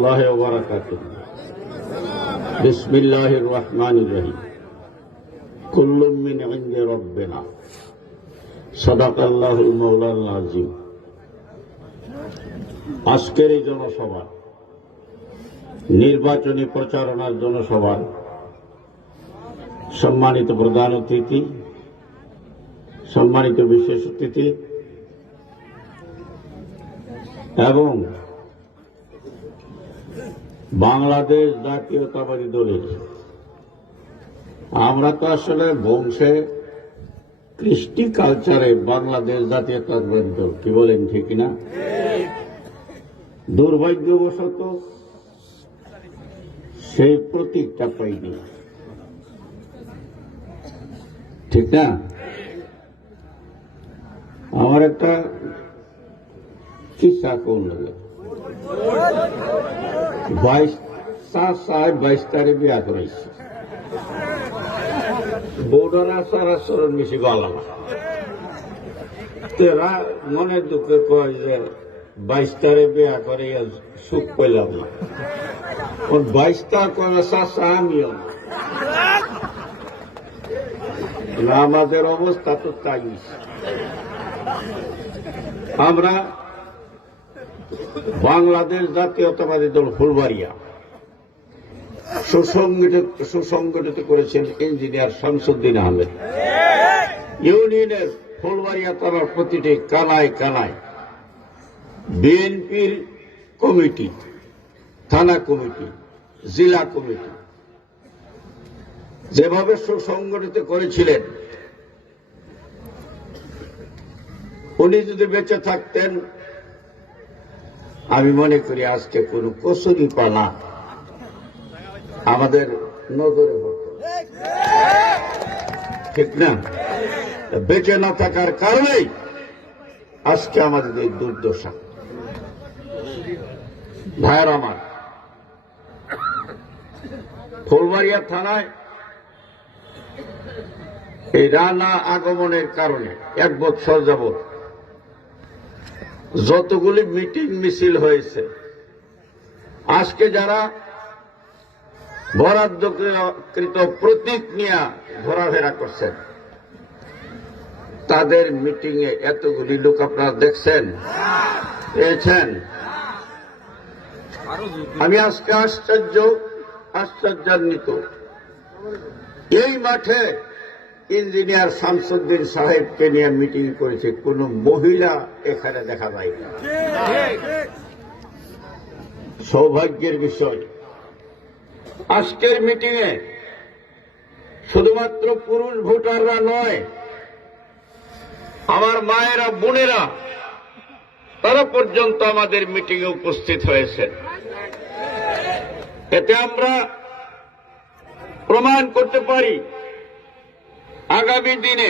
الله وبركاته بسم الله الرحمن الرحيم كل من عند ربنا صدق الله المولى العظيم আজকের এই জনসভা নির্বাচনী প্রচারণার জনসভা সম্মানিত প্রধান অতিথি সম্মানিত বিশেষ অতিথি এবং বাংলাদেশ জাতীয়তাবাদী দলের। আমরা তো আসলে বংশে কৃষ্টি কালচারে বাংলাদেশ জাতীয়তাবাদী দল, কি বলেন ঠিক না দুর্ভাগ্যবশত সেই প্রতীকটা পাইনি। ঠিক না? আমার একটা কিসা কোন লাগে। বাইশ সাত সাহেব বাইশ তারিখ বিয়া করেছে বৌডারা সারা সরণ মিশি গলাম তেরা মনে দুঃখে কয় যে বাইশ তারিখ বিয়া করে সুখ পেলাম না। ওর বাইশ তার করে চাষা আমিও। না, আমাদের অবস্থা তো তাই। আমরা বাংলাদেশ জাতীয়তাবাদী দল ফুলবাড়িয়া সুসংগঠিত সুসংগঠিত করেছেন ইঞ্জিনিয়ার শামসুদ্দিন আহমেদ। ইউনিয়নের ফুলবাড়িয়া থানার প্রতিটি কানায় কানায় বিএনপির কমিটি, থানা কমিটি, জেলা কমিটি যেভাবে সুসংগঠিত করেছিলেন, উনি যদি বেঁচে থাকতেন আমি মনে করি আজকে কোন কসুরি পানা আমাদের নজরে ঠিক না? বেঁচে না থাকার কারণেই আজকে আমাদের এই দুর্দশা। ভাইয়ের আমার, ফুলবাড়িয়া থানায় এই রানা আগমনের কারণে এক বছর যাবত যতগুলি মিটিং মিছিল হয়েছে, আজকে যারা বরাদ্দকৃত প্রতীক নিয়ে ঘোরাফেরা করছেন, তাদের মিটিং এ এতগুলি লোক আপনারা দেখছেন, পেয়েছেন। আমি আজকে আশ্চর্য, আশ্চর্যান্বিত। এই মাঠে ইঞ্জিনিয়ার শামসুদ্দিন সাহেবকে নিয়ে মিটিং করেছে। কোন মহিলা এখানে দেখা যায় সৌভাগ্যের বিষয়। আজকের মিটিং এ শুধুমাত্র পুরুষ ভোটাররা নয়, আমার মায়েরা, বোনেরা, তারা পর্যন্ত আমাদের মিটিং এ উপস্থিত হয়েছে এতে আমরা প্রমাণ করতে পারি আগামী দিনে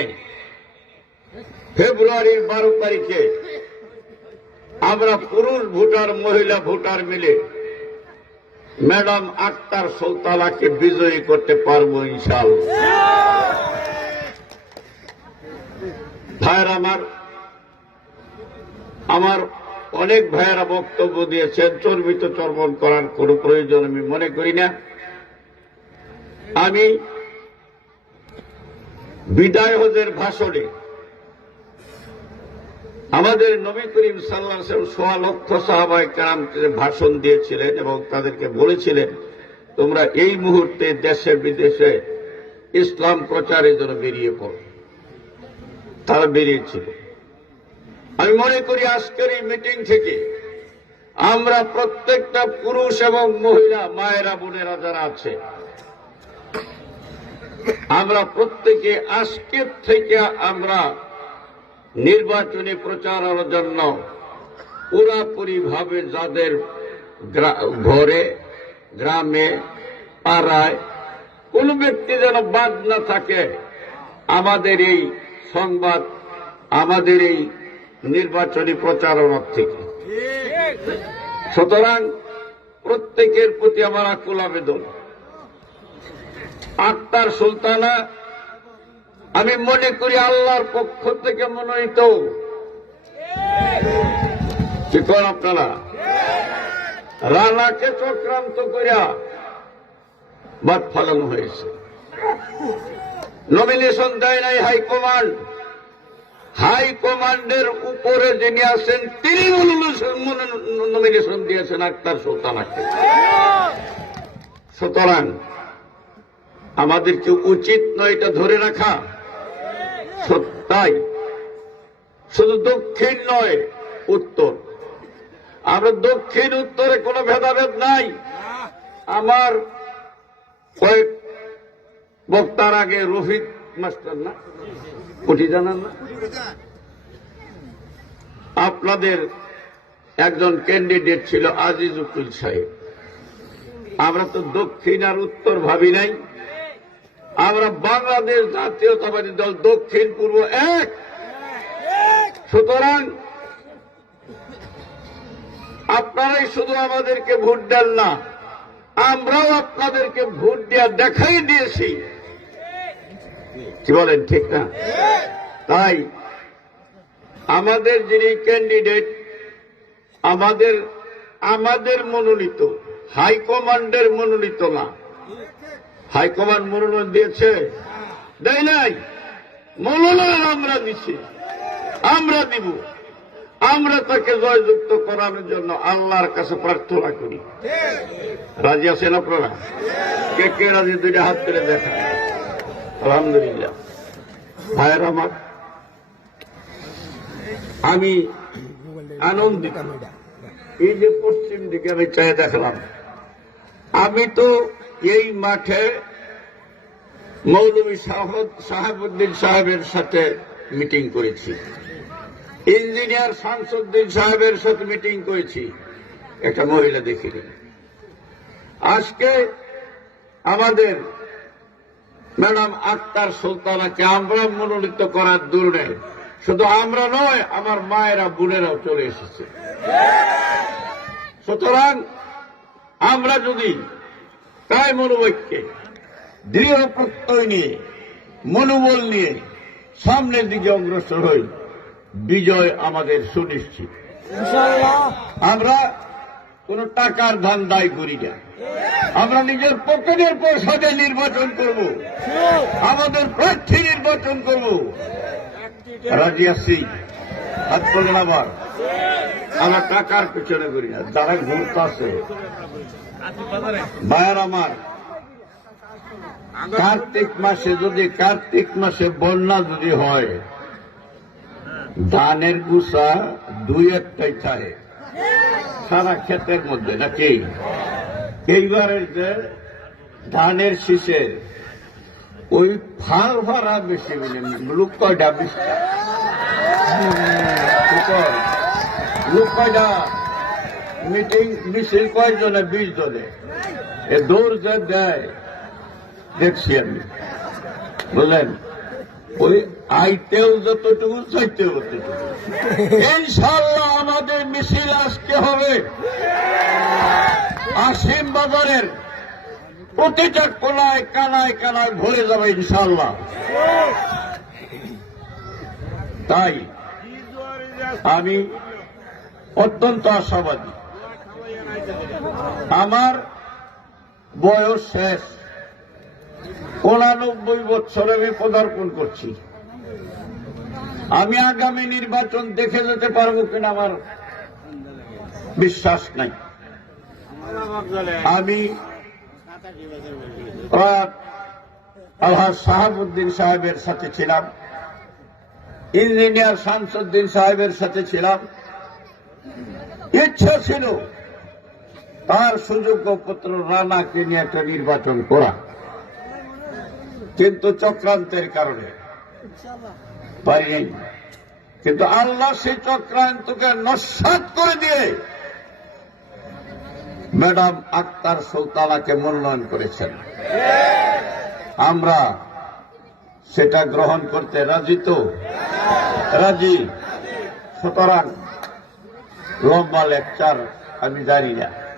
ফেব্রুয়ারির বারো তারিখে আমরা পুরুষ ভোটার, মহিলা ভোটার মিলে ম্যাডাম আক্তার সৌতালাকে বিজয়ী করতে পারব ইনশাল ভাইয়ের আমার আমার অনেক ভাইয়েরা বক্তব্য দিয়েছেন, চর্বিত চর্বণ করার কোনো প্রয়োজন আমি মনে করি না। আমি বিদায় হজের ভাষণে আমাদের নবী করিম সাল্লাহ সোয়া লক্ষ সাহাবাই কারামকে ভাষণ দিয়েছিলেন এবং তাদেরকে বলেছিলেন, তোমরা এই মুহূর্তে দেশে বিদেশে ইসলাম প্রচারের জন্য বেরিয়ে পড়ো। তারা বেরিয়েছিল। আমি মনে করি আজকের এই মিটিং থেকে আমরা প্রত্যেকটা পুরুষ এবং মহিলা, মায়েরা, বোনেরা যারা আছে আমরা প্রত্যেকে আজকের থেকে আমরা নির্বাচনী প্রচারের জন্য পুরাপুরি ভাবে যাদের ঘরে গ্রামে পাড়ায় কোন ব্যক্তি যেন বাদ না থাকে আমাদের এই সংবাদ আমাদের এই নির্বাচনী প্রচারণার থেকে। সুতরাং প্রত্যেকের প্রতি আমার আকুল আবেদন। আক্তার সুলতানা, আমি মনে করি আল্লাহর পক্ষ থেকে মনোনীত। আপনারা? রানাকে চক্রান্ত করিয়া বাদ ফালানো হয়েছে। নমিনেশন দেয় নাই হাইকমান্ড হাইকমান্ডের উপরে যিনি আছেন, তিনি নমিনেশন দিয়েছেন আক্তার সুলতানাকে। সুতরাং আমাদের কি উচিত নয় এটা ধরে রাখা। তাই শুধু দক্ষিণ নয়, উত্তর। আমরা দক্ষিণ, উত্তরে কোনো ভেদাভেদ নাই। আমার কয়েক বক্তার আগে রফিক মাস্টার না? কুটি জানান না? আপনাদের একজন ক্যান্ডিডেট ছিল আজিজ উকিল সাহেব। আমরা তো দক্ষিণ আর উত্তর ভাবি নাই। আমরা বাংলাদেশ জাতীয়তাবাদী দল দক্ষিণ পূর্ব এক। সুতরাং আপনারাই শুধু আমাদেরকে ভোট দেন না, আমরাও আপনাদেরকে ভোট দেওয়া দেখাই দিয়েছি। কি বলেন, ঠিক না? তাই আমাদের যিনি ক্যান্ডিডেট, আমাদের আমাদের মনোনীত, হাইকমান্ডের মনোনীত না হাইকমান্ড মনোনয়ন দিয়েছে। দেয় নাই। মনোনয়ন আমরা দিচ্ছি আমরা দিব। আমরা তাকে জয়যুক্ত করানোর জন্য আল্লাহর কাছে প্রার্থনা করি। রাজি আছেন আপনারা? কে কে রাজি? দুইটা হাত তুলে দেখা আলহামদুলিল্লাহ। ভাইয়ের আমার, আমি আনন্দিত। এই যে পশ্চিম দিকে আমি চাই দেখলাম। আমি তো এই মাঠে মৌলভী সাহব- সাহাবুদ্দিন সাহেবের সাথে মিটিং করেছি। ইঞ্জিনিয়ার শামসুদ্দিন সাহেবের সাথে মিটিং করেছি। একটা মহিলা দেখিনি আজকে আমাদের ম্যাডাম আক্তার সুলতানাকে আমরা মনোনীত করার দূর শুধু আমরা নয়, আমার মায়েরা, বোনেরাও চলে এসেছে। সুতরাং আমরা যদি তাই মনোবৈক্যে দৃঢ় প্রত্যয় নিয়ে মনোবল নিয়ে সামনের দিকে অগ্রসর হই। বিজয় আমাদের সুনিশ্চিত। আমরা কোন টাকার ধান দায় করি না। আমরা নিজের পকেটের পয়সাতে নির্বাচন করব। আমাদের প্রার্থী নির্বাচন করব। রাজি আছি? হাত করবেন আবার। আমরা টাকার পেছনে করি না। যারা ঘুরতে আছে ভাইয়ার আমার। কার্তিক মাসে যদি কার্তিক মাসে বন্যা যদি হয়, ধানের গুসা দুই একটাই থাকে। সারা ক্ষেতের মধ্যে নাকি? এইবারের যে ধানের শীষে ওই ফাল ভরা বেশি লোক কয়টা? বিশটা লোক কয়টা? মিটিং, মিছিল কয়জনে? বিশ জনে এ দৌড় যে দেয়। দেখছি আমি। বুঝলেন? ওই আইতেও যতটুকু, চাইতেও ইনশাল্লাহ আমাদের মিছিল আজকে হবে। আসিম বাজারের প্রতিটা কোনায় কানায় কানায় ভরে যাবে ইনশাল্লাহ তাই আমি অত্যন্ত আশাবাদী। আমার বয়স শেষ। উনানব্বই বছর আমি পদার্পণ করছি। আমি আগামী নির্বাচন দেখে যেতে পারব কিনা আমার বিশ্বাস নাই। আমি আলহাজ সাহাবুদ্দিন সাহেবের সাথে ছিলাম। ইঞ্জিনিয়ার শামসুদ্দিন সাহেবের সাথে ছিলাম। ইচ্ছা ছিল তার সুযোগ্য পুত্র রানাকে নিয়ে একটা নির্বাচন করা। কিন্তু চক্রান্তের কারণে পারিনি। কিন্তু আল্লাহ সেই চক্রান্তকে নস্বাত করে দিয়ে ম্যাডাম আক্তার সুলতানাকে মনোনয়ন করেছেন। আমরা সেটা গ্রহণ করতে রাজি তো? রাজি। সুতরাং লম্বা লেকচার আমি জানি না।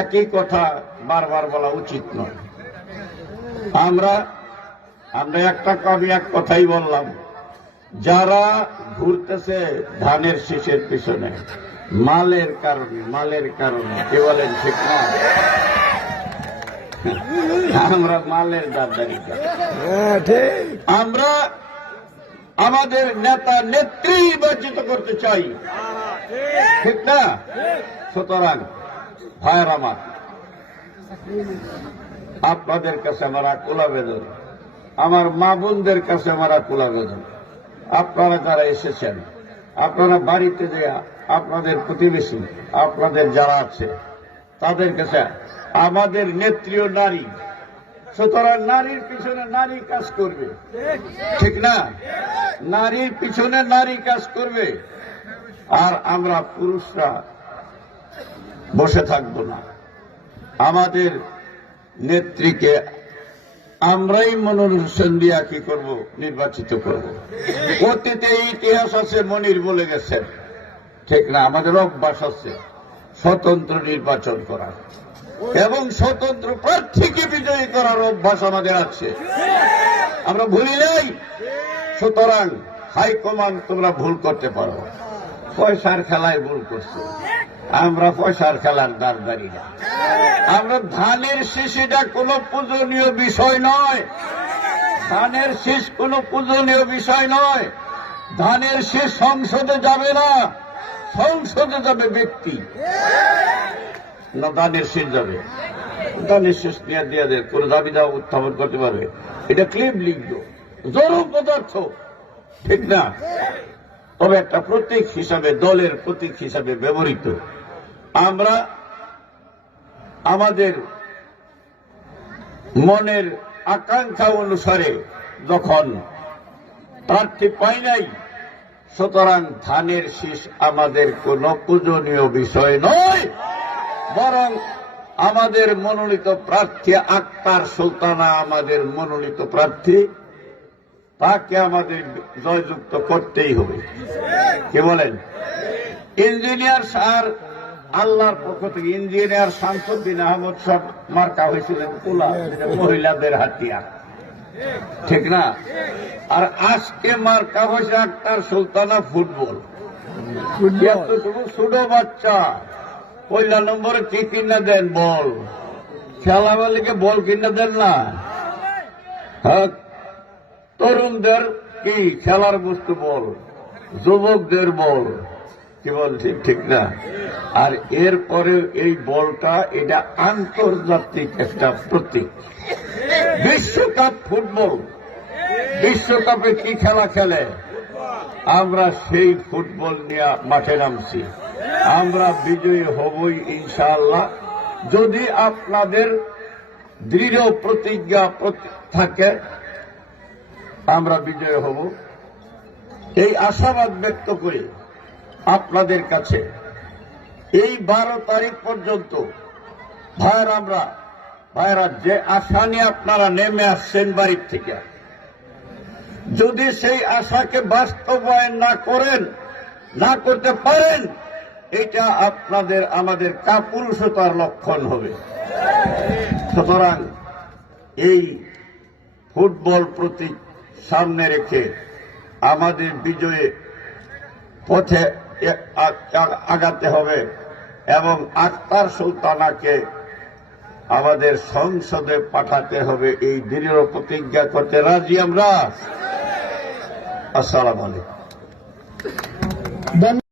একই কথা বারবার বলা উচিত নয়। আমরা আমরা একটা কবি এক কথাই বললাম যারা ঘুরতেছে ধানের শীষের পিছনে মালের কারণে মালের কারণে কে বলেন ঠিক না? আমরা মালের দাদারি হ্যাঁ আমরা আমাদের নেতা নেত্রী নির্বাচিত করতে চাই। ঠিক। না? সুতরাং ভাইয়ের আমার। আপনাদের কাছে আমার আকুল আবেদন আমার মা বোনদের কাছে আমার আকুল আবেদন আপনারা যারা এসেছেন, আপনারা বাড়িতে যে আপনাদের প্রতিবেশী, আপনাদের যারা আছে, তাদের কাছে আমাদের নেত্রীয় নারী। সুতরাং নারীর পিছনে নারী কাজ করবে। ঠিক না? নারীর পিছনে নারী কাজ করবে। আর আমরা পুরুষরা বসে থাকব না। আমাদের নেত্রীকে আমরাই মনোনয়ন দিয়া কি করব, নির্বাচিত করব। অতীতে ইতিহাস আছে, মনির বলে গেছেন ঠিক না, আমাদের অভ্যাস আছে স্বতন্ত্র নির্বাচন করার। এবং স্বতন্ত্র প্রার্থীকে বিজয়ী করার অভ্যাস আমাদের আছে। আমরা ভুলি নাই। সুতরাং হাইকমান্ড তোমরা ভুল করতে পারো। পয়সার খেলায় ভুল করছ। আমরা পয়সার খেলার দাঁড় না। আমরা ধানের শিশিটা কোনো পূজনীয় বিষয় নয়। ধানের শীষ কোনো পূজনীয় বিষয় নয়। ধানের শীষ সংসদে যাবে না, সংসদে যাবে ব্যক্তি। না দানের শেষ যাবে। ধানের শেষ নিয়ে দিয়ে দেয়, কোন দাবি উত্থাপন করতে পারবে। এটা ক্লিপ লিখব জরুর পদার্থ। ঠিক না? তবে একটা প্রতীক হিসাবে, দলের প্রতীক হিসাবে ব্যবহৃত। আমরা আমাদের মনের আকাঙ্ক্ষা অনুসারে যখন প্রার্থী পাই নাই, সুতরাং ধানের শীষ আমাদের কোন পূজনীয় বিষয় নয়, বরং আমাদের মনোনীত প্রার্থী আক্তার সুলতানা আমাদের মনোনীত প্রার্থী। তাকে আমাদের জয়যুক্ত করতেই হবে। কে বলেন? ইঞ্জিনিয়ার স্যার আল্লাহর পক্ষ থেকে ইঞ্জিনিয়ার শামসুদ্দিন আহমদ সব মার্কা হয়েছিলেন যেটা মহিলাদের হাতিয়ার। ঠিক না? আর আজকে মার্কা হয়েছে আক্তার সুলতানা ফুটবল। ছোট বাচ্চা। পয়লা নম্বরে কি কিনা দেন বল? খেলা মালিকে বল কিনা দেন না? হ্যাঁ, তরুণদের কি? খেলার বস্তু বল যুবকদের বল। কি বল ঠিক ঠিক না। আর এরপরে এই বলটা এটা আন্তর্জাতিক একটা প্রতীক। বিশ্বকাপ ফুটবল। বিশ্বকাপে কি খেলা খেলে? আমরা সেই ফুটবল নিয়ে মাঠে নামছি। আমরা বিজয়ী হবই ইনশাআল্লাহ। যদি আপনাদের দৃঢ় প্রতিজ্ঞা থাকে, আমরা বিজয় হব। এই আশাবাদ ব্যক্ত করে। আপনাদের কাছে। এই বারো তারিখ পর্যন্ত, ভাইয়ের আমরা, ভাইয়েরা, যে আশা নিয়ে আপনারা নেমে আসছেন বাড়ির থেকে, যদি সেই আশাকে বাস্তবায়ন না করেন, না করতে পারেন, এটা আপনাদের, আমাদের কাপুরুষতার লক্ষণ হবে। সুতরাং এই ফুটবল প্রতীক সামনে রেখে আমাদের বিজয়ে পথে আগাতে হবে। এবং আক্তার সুলতানাকে আমাদের সংসদে পাঠাতে হবে। এই দৃঢ় প্রতিজ্ঞা করতে রাজি আমরা? আসসালাম আলাইকুম।